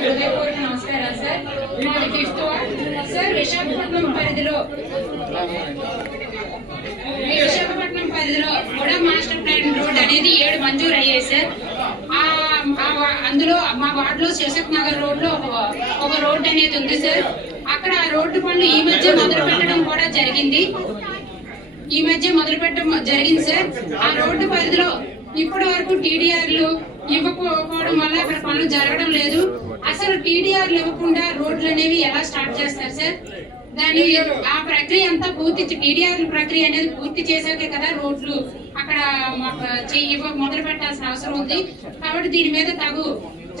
హృదయపూర్వక నమస్కారాలు సార్. మాది 5th వార్డ్ సార్. విశాఖపట్నం పరిధిలో కూడా మాస్టర్ ప్లాన్ రోడ్ అనేది 7 మంజూరు అయ్యాయి సార్. అందులో మా వార్డులో శివశక్తి నగర్ రోడ్ లో ఒక రోడ్ అనేది ఉంది సార్. అక్కడ రోడ్డు పనులు ఈ మధ్య మొదలు పెట్టడం కూడా జరిగింది. సార్. ఆ రోడ్డు పరిధిలో ఇప్పటి వరకు టీడీఆర్లు ఇవ్వకపోవడం వల్ల అక్కడ పనులు జరగడం లేదు. అసలు టీడీఆర్లు ఇవ్వకుండా రోడ్లు అనేవి ఎలా స్టార్ట్ చేస్తారు సార్? దాని ఆ ప్రక్రియ అంతా టీడీఆర్ ప్రక్రియ అనేది పూర్తి చేశాకే కదా రోడ్లు అక్కడ మొదలు పెట్టాల్సిన అవసరం ఉంది. కాబట్టి దీని మీద తగు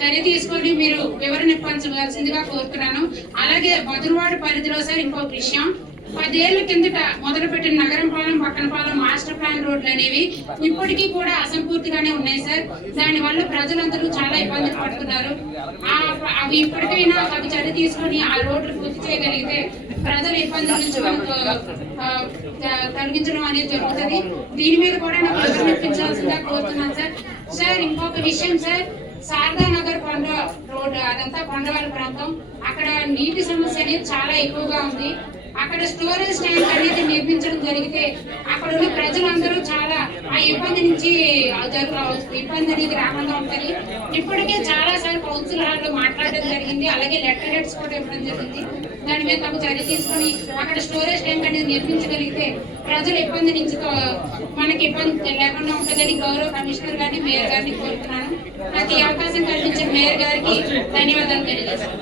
చర్య తీసుకొని మీరు వివరణ ఇవ్వాల్సిందిగా కోరుతున్నాను. అలాగే మధురవాడ పరిధిలో సార్ ఇంకొక విషయం, 10 ఏళ్ల కిందట మొదలుపెట్టిన నగరంపాలెం పక్కనపాలెం మాస్టర్ ప్లాన్ రోడ్లు అనేవి ఇప్పటికీ కూడా అసంపూర్తిగానే ఉన్నాయి సార్. దాని వల్ల ప్రజలందరూ చాలా ఇబ్బందులు పడుతున్నారు. అవి ఇప్పటికైనా తగు చర్య తీసుకొని ఆ రోడ్లు పూర్తి చేయగలిగితే ప్రజల ఇబ్బందుల నుంచి తొలగించడం అనేది జరుగుతుంది. దీని మీద కూడా నాకు వివరించాల్సిందిగా కోరుతున్నాను సార్. సార్ ఇంకొక విషయం సార్, శారదా నగర్ కొండ రోడ్ అదంతా కొండవాళ్ళ ప్రాంతం. అక్కడ నీటి సమస్య అనేది చాలా ఎక్కువగా ఉంది. అక్కడ స్టోరేజ్ ట్యాంక్ అనేది నిర్మించడం జరిగితే అక్కడ ఉన్న ప్రజలందరూ చాలా ఆ ఇబ్బంది నుంచి ఇబ్బంది అనేది రాకుండా ఉంటుంది. ఇప్పటికే చాలా సార్లు కౌన్సిల్ హాల్లో మాట్లాడడం జరిగింది. అలాగే లెటర్ హెడ్స్ కూడా ఇవ్వడం జరిగింది. దాని మీద తమ చర్య తీసుకొని అక్కడ స్టోరేజ్ ట్యాంక్ అనేది నిర్మించగలిగితే ప్రజల ఇబ్బంది నుంచి మనకి ఇబ్బంది లేకుండా ఉంటుందని గౌరవ కమిషనర్ గారిని మేయర్ గారిని కోరుతున్నాను. నాకు ఈ అవకాశం కల్పించిన మేయర్ గారికి ధన్యవాదాలు తెలియజేస్తాను.